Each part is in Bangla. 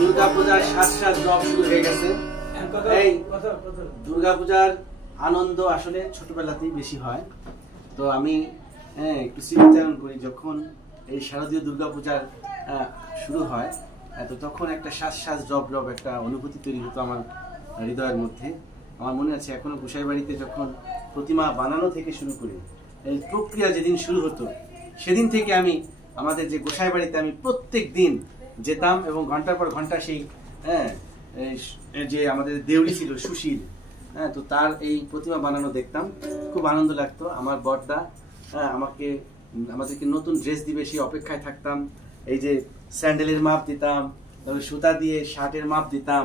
দুর্গাপূজার সাজ জব শুরু হয়ে গেছে। এই দুর্গাপূজার আনন্দ আসলে ছোটবেলাতেই বেশি হয়। তো আমি একটু স্মৃতিচারণ করি, যখন এই শারদীয় দুর্গাপূজার শুরু হয় তো তখন একটা সাজ জব একটা অনুভূতি তৈরি হতো আমার হৃদয়ের মধ্যে। আমার মনে আছে এখনো গোসাইবাড়িতে যখন প্রতিমা বানানো থেকে শুরু করে এই প্রক্রিয়া যেদিন শুরু হতো সেদিন থেকে আমি আমাদের যে গোসাইবাড়িতে আমি প্রত্যেক দিন যেতাম এবং ঘন্টার পর ঘন্টা সেই যে আমাদের দেউড়ি ছিল সুশীল, তো তার এই প্রতিমা বানানো দেখতাম, খুব আনন্দ লাগতো। আমার বড়দা আমাদেরকে নতুন ড্রেস দিবে সেই অপেক্ষায় থাকতাম। এই যে স্যান্ডেলের মাপ দিতাম, তারপরে সুতা দিয়ে শার্টের মাপ দিতাম,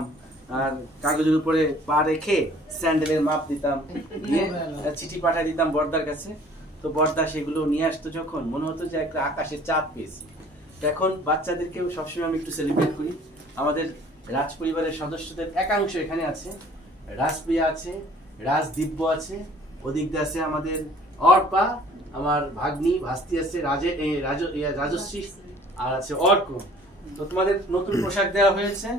আর কাগজের উপরে পা রেখে স্যান্ডেলের মাপ দিতাম, দিয়ে চিঠি পাঠিয়ে দিতাম বড়দার কাছে। তো বড়দা সেগুলো নিয়ে আসতো, যখন মনে হতো যে একটা আকাশের চাঁদ পেয়েছি। এখন বাচ্চাদেরকেও সবসময় আমি একটু সেলিব্রেট করি। আমাদের রাজ পরিবারের সদস্যদের একাংশ এখানে আছে, রাজপ্রিয়া আছে, রাজদিব্য আছে, ওদিক দিয়ে আছে আমাদের অর্পা, আমার ভাগ্নি ভাস্তি আছে, রাজশ্রী, আর আছে অর্ক। তো তোমাদের নতুন পোশাক দেওয়া হয়েছে,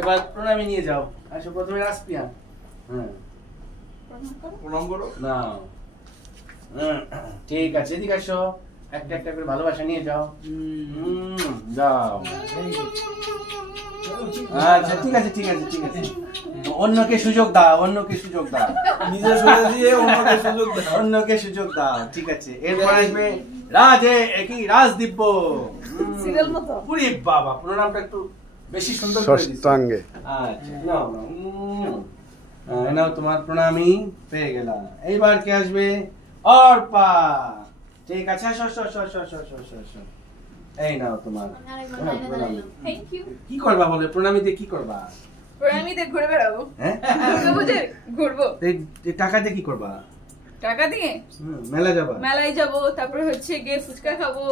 এবার প্রণামী নিয়ে যাও। আসো, প্রথমে রাজপ্রিয়া। প্রণাম করো না, ঠিক আছে, এদিকে আসো, একটা একটা করে ভালোবাসা নিয়ে যাও। যাও, আচ্ছা, ঠিক আছে ঠিক আছে ঠিক আছে। অন্যকে সুযোগ দাও, অন্যকে সুযোগ দাও, নিজের অন্যকে সুযোগ দাও, ঠিক আছে। এরপর আসবে রাজদিব্য। পুরি বাবা, প্রণামটা একটু বেশি সুন্দর করে দিচ্ছি। আচ্ছা, নাও তোমার প্রণামী পেয়ে গেলাম। এইবার কে আসবে? অর্পা। ঠিক আছে, এই নাও তোমার। কি করবা বলে? প্রণামীতে কি করবা? প্রণামীতে ঘুরে বেড়াবো। হ্যাঁ, ঘুরবো। টাকা দিয়ে কি করবা? টাকা দিয়ে মেলা যাবা? মেলায় যাবো, তারপরে হচ্ছে গিয়ে ফুচকা খাবো,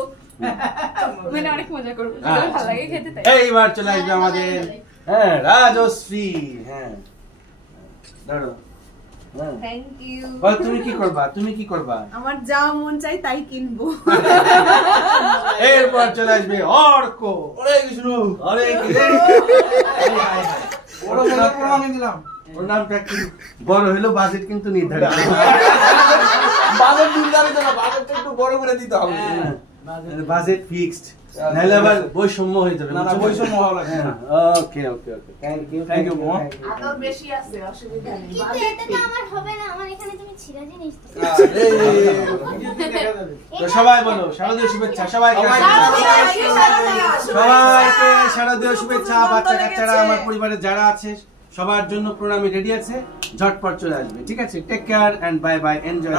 মানে অনেক মজা করবো, ভালো লাগে খেতে। তাই এইবার চলে আসবে আমাদের রাজশ্রী। হ্যাঁ, দাঁড়াও। Thank you. তুমি কি করবা? তুমি কি করবা? আমার যা মন চাই তাই কিনবো। এরপর চলে আসবে অর্ক। প্রণামটা একটু বড় হইলো, বাজেট কিন্তু নির্ধারিত। বাজেটটা একটু বড় করে দিতে হবে, বাজেট ফিক্সড, নাহলে আবার বৈষম্য হয়ে যাবে। বৈষম্য হওয়া লাগবে না। ওকে ওকে ওকে, থ্যাংক ইউ মো। আদর বেশি আছে, অসুবিধা নেই। কিন্তু এটা তো আমার হবে না, আমার এখানে তুমি ছিড়া জিনিস তো। তো সবাই বলো শারদীয় শুভেচ্ছা, সবাইকে শারদীয় শুভেচ্ছা। বাচ্চা কাচ্চারা, আমার পরিবারের যারা আছে সবার জন্য প্রণামী রেডি আছে, ঝটপট চলে আসবে। ঠিক আছে, take care and bye bye, enjoy.